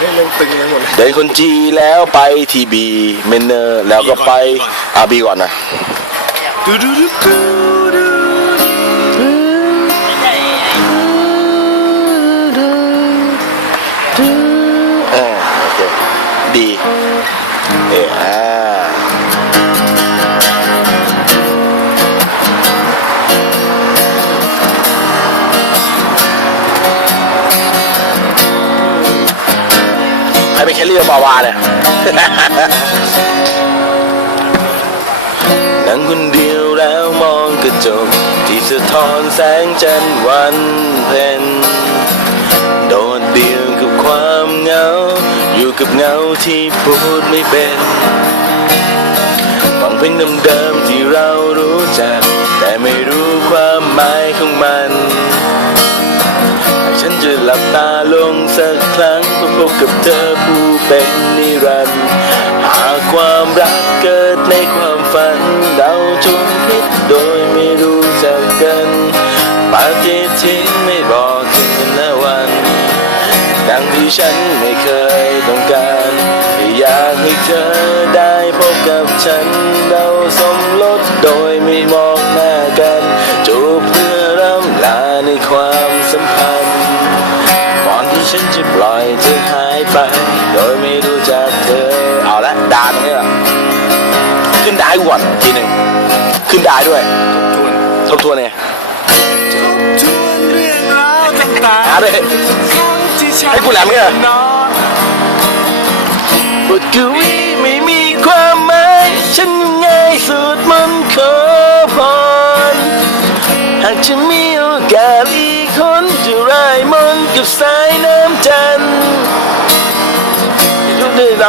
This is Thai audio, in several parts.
ให้มันตึงไปหมดเลยเดินคนจีแล้วไปทีบีเมนเนอร์แล้วก็ไปอาบีก่อนนะ ดูดูดูดู ใครเป็นแคลรี่กับาวาเนี่ยนั่งคนเดียวแล้วมองกระจก ที่สะท้อนแสงจันทร์วันเพ็ญโดดเดี่ยวกับความเหงา อยู่กับเงาที่พูดไม่เป็นฟังเพลงเดิมๆที่เรารู้จัก แต่ไม่รู้ความหมายของมัน ลับตาลงสักครั้งเพื่อพบกับเธอผู้เป็นนิรันดร์หากความรักเกิดในความฝัน เราจงคิดโดยไม่รู้จักกันปฏิทินไม่บอกคืนและวัน ดังที่ฉันไม่เคยต้องการแต่อยากให้เธอได้พบกับฉันเราสมรสโดยไม่มองหน้ากันจูบเพื่อร่ำลาในความ ไป โดยไม่รู้จักเธอ เอาละดาตรงนี้ละขึ้นได้ก่อนทีหนึ่งขึ้นได้ด้วยทวนทบทวนไงทวนเรื่องราวต่างหาเลยๆครั้งที่ฉันให้กูแหลมเนี่ยนอนบทกวีไม่มีความหมายฉันยังไงสุดมันต์ขอพรหากจะมีโอกาสอีกคนจะรายมนต์กับสายน้ำจันทร์ได้หลั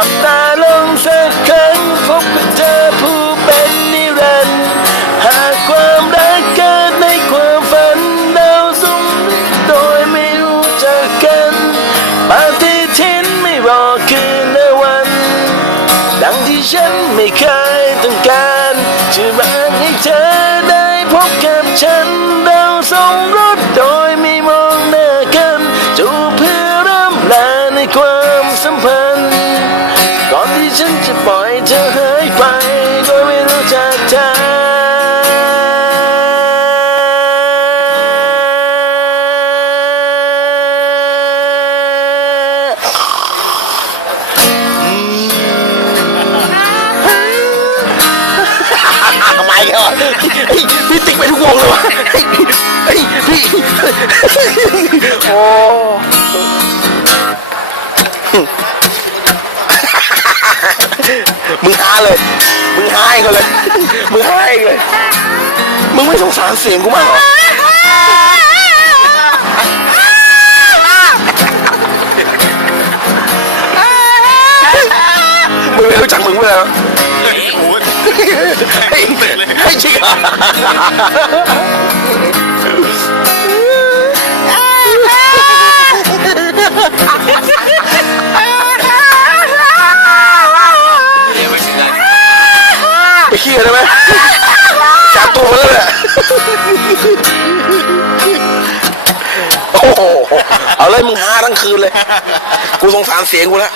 บตาลงสักครั้งพบกับเธอผู้เป็นนิรันดร์หากความรักเกิดในความฝันเราสมโดยไม่รู้จักกันปฏิทินไม่บอคืนและวัน ดังที่ฉันไม่เคยต้องการจะมาให้เธอได้พบกับฉัน พี่ติ๊กไปทุกวงเลยวะพี่โอ้มึงหาเลย มึงหาเขาเลย มึงหาให้เลย มึงไม่สงสารเสียงกูมากเหรอมึงไม่รู้จักมึงเลยเหรอ ยเฮ้ยเฮ้ยจริงเหรอเดี๋ยวไปถึงไหนไปขี้กันได้ไหมจับตัวมาแล้วแหละโอ้โห เอาเลยมึงหาทั้งคืนเลย กูสงสารเสียงกูแล้ว